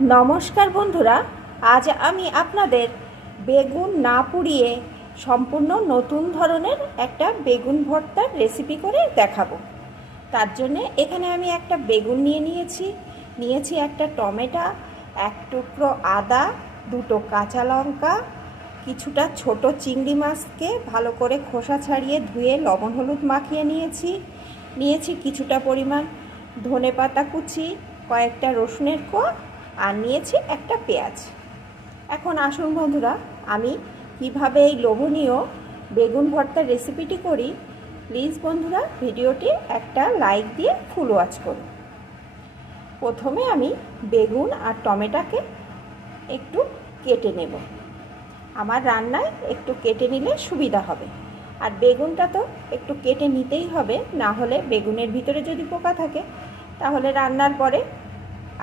नमस्कार बंधुरा, आज आमी आपनादेर बेगुन ना पुड़िए सम्पूर्ण नतून धरनेर एकटा बेगुन भर्तार रेसिपि करे देखाबो। तार जन्य एखाने आमी एकटा बेगुन निয়েছি एकटा टमेटा, एक टुकरो आदा, दुटो काँचा लंका, কিছুটা ছোট চিংড়ি মাছকে ভালো করে খোসা ছাড়িয়ে ধুয়ে লবণ হলুদ মাখিয়ে নিয়েছি কিছুটা পরিমাণ ধনেপাতা কুচি, কয়েকটা রসুনের কোয়া আর নিয়েছি একটা পেঁয়াজ। এখন আসুন বন্ধুরা, আমি কিভাবে এই লোভনীয় বেগুন ভর্তার রেসিপিটি করি। প্লিজ বন্ধুরা ভিডিওটি একটা লাইক দিয়ে ফুল ওয়াচ করুন। প্রথমে আমি বেগুন আর টমেটোকে একটু কেটে নেব। আমার রান্নায় একটু কেটে নিলে সুবিধা হবে, আর বেগুনটা তো একটু কেটে নিতেই হবে, না হলে বেগুনের ভিতরে যদি পোকা থাকে তাহলে রান্নার পরে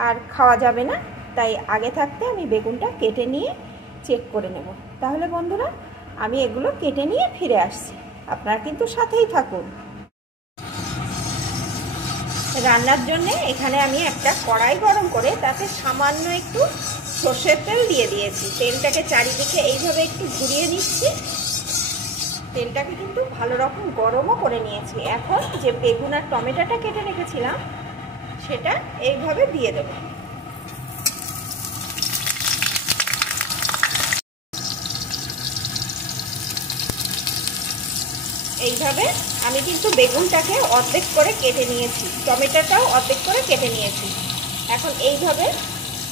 আর খাওয়া যাবে না। তাই আগে থাকতে আমি বেগুনটা কেটে নিয়ে চেক করে নেব। তাহলে বন্ধুরা আমি এগুলো কেটে নিয়ে ফিরে আসছি, আপনারা কিন্তু সাথেই থাকুন। রান্নার জন্য এখানে আমি একটা কড়াই গরম করে তাতে সামান্য একটু সর্ষের তেল দিয়ে দিয়েছি। তেলটাকে চারিদিকে এইভাবে একটু ঘুরিয়ে নিচ্ছি। তেলটাকে কিন্তু ভালো রকম গরমও করে নিয়েছি। এখন যে বেগুন আর টমেটোটা কেটে রেখেছিলাম সেটা এইভাবে দিয়ে দেব। এইভাবে আমি কিন্তু বেগুনটাকে অর্ধেক করে কেটে নিয়েছি, টমেটোটাও অর্ধেক করে কেটে নিয়েছি। এখন এইভাবে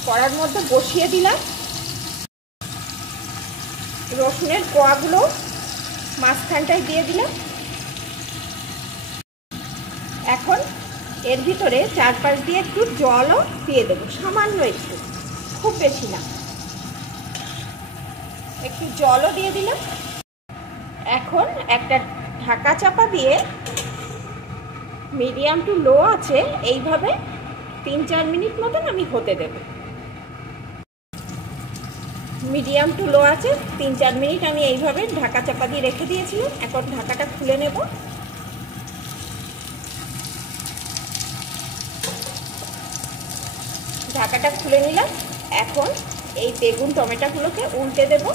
কড়ার মধ্যে বসিয়ে দিলাম। রসুনের কোয়াগুলো মাঝখানটায় দিয়ে দিলাম। এখন এর ভিতরে চারপাশ দিয়ে একটু জলও দিয়ে দেবো, সামান্য একটু, খুব বেশি না, একটু জলও দিয়ে দিলাম। এখন একটা ঢাকা চাপা দিয়ে মিডিয়াম টু লো আছে এইভাবে 3-4 মিনিট মতন আমি হতে দেব। মিডিয়াম টু লো আছে 3-4 মিনিট আমি এইভাবে ঢাকা চাপা দিয়ে রেখে দিয়েছিলাম। এখন ঢাকাটা খুলে নেব। ঢাকাটা খুলে নিলাম। এখন এই বেগুন টমেটোগুলোকে উল্টে দেব।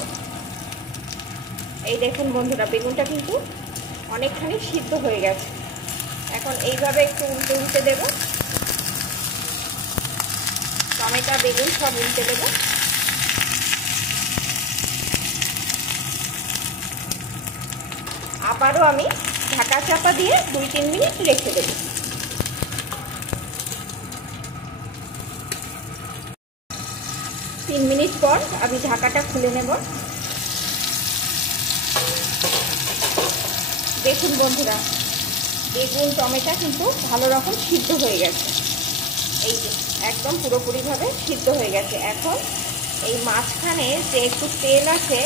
এই দেখুন বন্ধুরা, বেগুনটা কিন্তু অনেকখানি সিদ্ধ হয়ে গেছে। এখন এইভাবে একটু উল্টে দেব। টমেটো বেগুন সব উল্টে দেব। আবারও আমি ঢাকা চাপা দিয়ে 2-3 মিনিট রেখে দেব। তিন মিনিট পর আমি ঢাকাটা খুলে নেব। দেখুন বন্ধুরা, বেগুন টমেটো কিন্তু ভালো রকম সিদ্ধ হয়ে গেছে। এই যে একদম পুরোপুরিভাবে সিদ্ধ হয়ে গেছে। এখন এই মাঝখানে যে একটু তেল আছে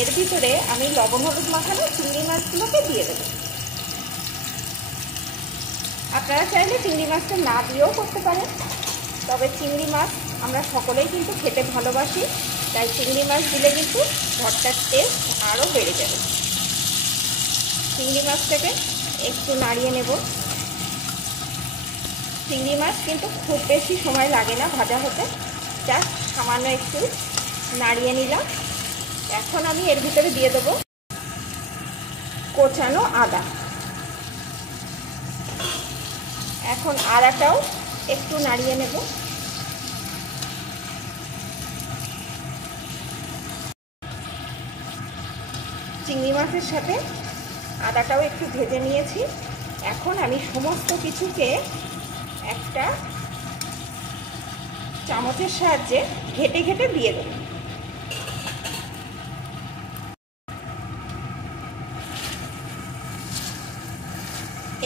এর ভিতরে আমি লবণ হলুদ মাখানো চিংড়ি মাছগুলোকে দিয়ে দেব। আপনারা চাইলে চিংড়ি মাছটা না দিয়েও করতে পারেন, তবে চিংড়ি মাছ আমরা সকলেই কিন্তু খেতে ভালোবাসি, তাই চিংড়ি মাছ দিলে কিন্তু ভর্তার টেস্ট আরও বেড়ে যাবে। চিংড়ি মাছটাকে একটু নাড়িয়ে নেব। চিংড়ি মাছ কিন্তু খুব বেশি সময় লাগে না ভাজা হতে, জাস্ট সামান্য একটু নাড়িয়ে নিলাম। এখন আমি এর ভিতরে দিয়ে দেব কোচানো আদা। এখন আদাটাও একটু নাড়িয়ে নেব। চিংড়ি মাছের সাথে আদাটাও একটু ভেজে নিয়েছি। এখন আমি সমস্ত কিছুকে একটা চামচের সাহায্যে ঘেটে ঘেটে দিয়ে দেব।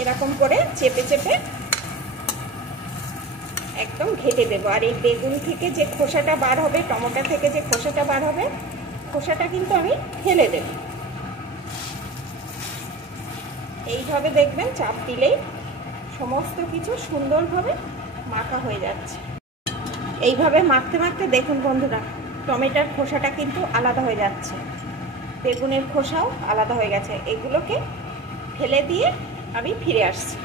এরকম করে চেপে চেপে একদম ঘেটে দেবো। আর এই বেগুন থেকে যে খোসাটা বার হবে, টমেটো থেকে যে খোসাটা বার হবে, খোসাটা কিন্তু আমি ফেলে দেব। এইভাবে দেখবেন চাপ দিলেই সমস্ত কিছু সুন্দরভাবে মাখা হয়ে যাচ্ছে। এইভাবে মাখতে মাখতে দেখুন বন্ধুরা, টমেটোর খোসাটা কিন্তু আলাদা হয়ে যাচ্ছে, বেগুনের খোসাও আলাদা হয়ে গেছে। এগুলোকে ফেলে দিয়ে আমি ফিরে আসছি।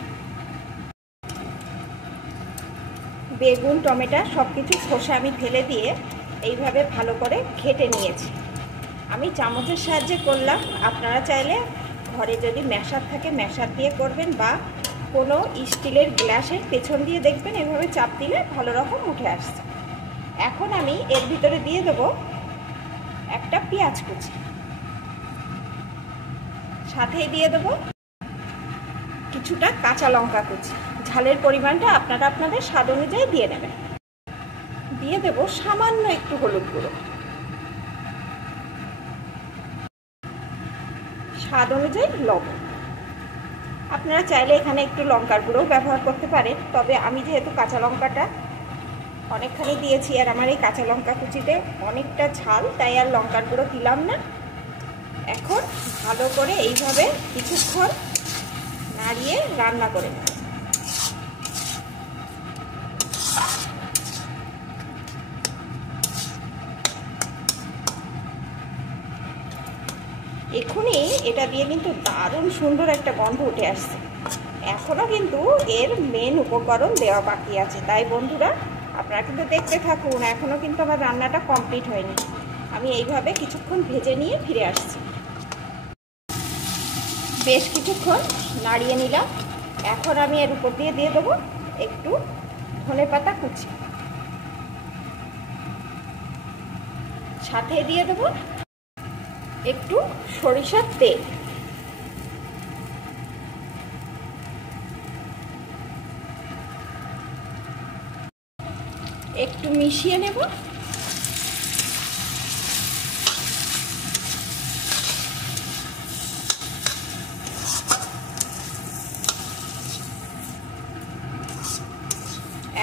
বেগুন, টমেটো সব কিছু খোসা আমি ফেলে দিয়ে এইভাবে ভালো করে ঘেটে নিয়েছি। আমি চামচের সাহায্যে করলাম, আপনারা চাইলে ঘরে যদি ম্যাশার থাকে ম্যাশার দিয়ে করবেন, বা কোনো স্টিলের গ্লাসের পেছন দিয়ে দেখবেন এভাবে চাপ দিলে ভালো রকম উঠে আসছে। এখন আমি এর ভিতরে দিয়ে দেবো একটা পেঁয়াজ কুচি, সাথেই দিয়ে দেবো কিছুটা কাঁচা লঙ্কা কুচি। ঝালের পরিমাণটা আপনারা আপনাদের স্বাদ অনুযায়ী দিয়ে নেবেন। দিয়ে দেবো সামান্য একটু হলুদ গুঁড়ো, স্বাদ অনুযায়ী লবণ। আপনারা চাইলে এখানে একটু লঙ্কার গুঁড়োও ব্যবহার করতে পারেন, তবে আমি যেহেতু কাঁচা লঙ্কাটা অনেকখানি দিয়েছি আর আমার এই কাঁচা লঙ্কা কুচিতে অনেকটা ঝাল, তাই আর লঙ্কার গুঁড়ো দিলাম না। এখন ভালো করে এইভাবে কিছুক্ষণ নাড়িয়ে রান্না করে নেব। এখনই এটা দিয়ে কিন্তু দারুণ সুন্দর একটা গন্ধ উঠে আসছে। এখনও কিন্তু এর মেন উপকরণ দেওয়া বাকি আছে, তাই বন্ধুরা আপনারা কিন্তু দেখতে থাকুন। এখনও কিন্তু আমার রান্নাটা কমপ্লিট হয়নি। আমি এইভাবে কিছুক্ষণ ভেজে নিয়ে ফিরে আসছি। বেশ কিছুক্ষণ নাড়িয়ে নিলাম। এখন আমি এর উপর দিয়ে দেবো একটু ধনেপাতা কুচি, সাথে দিয়ে দেবো একটু সরিষার তেল। একটু মিশিয়ে নেব।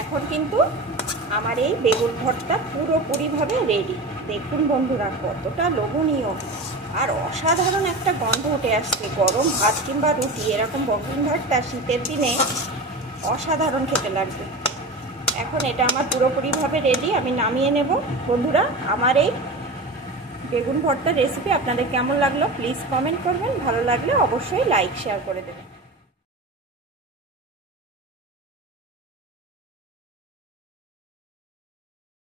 এখন কিন্তু আমার এই বেগুন ভর্তা পুরোপুরিভাবে রেডি। দেখুন বন্ধুরা কতটা লোভনীয় আর অসাধারণ একটা গন্ধ উঠে আসছে। গরম ভাত কিংবা রুটি এরকম বেগুন ভর্তা শীতের দিনে অসাধারণ খেতে লাগবে। এখন এটা আমার পুরোপুরিভাবে রেডি, আমি নামিয়ে নেব। বন্ধুরা আমার এই বেগুন ভর্তার রেসিপি আপনাদের কেমন লাগলো প্লিজ কমেন্ট করবেন, ভালো লাগলে অবশ্যই লাইক শেয়ার করে দেবেন।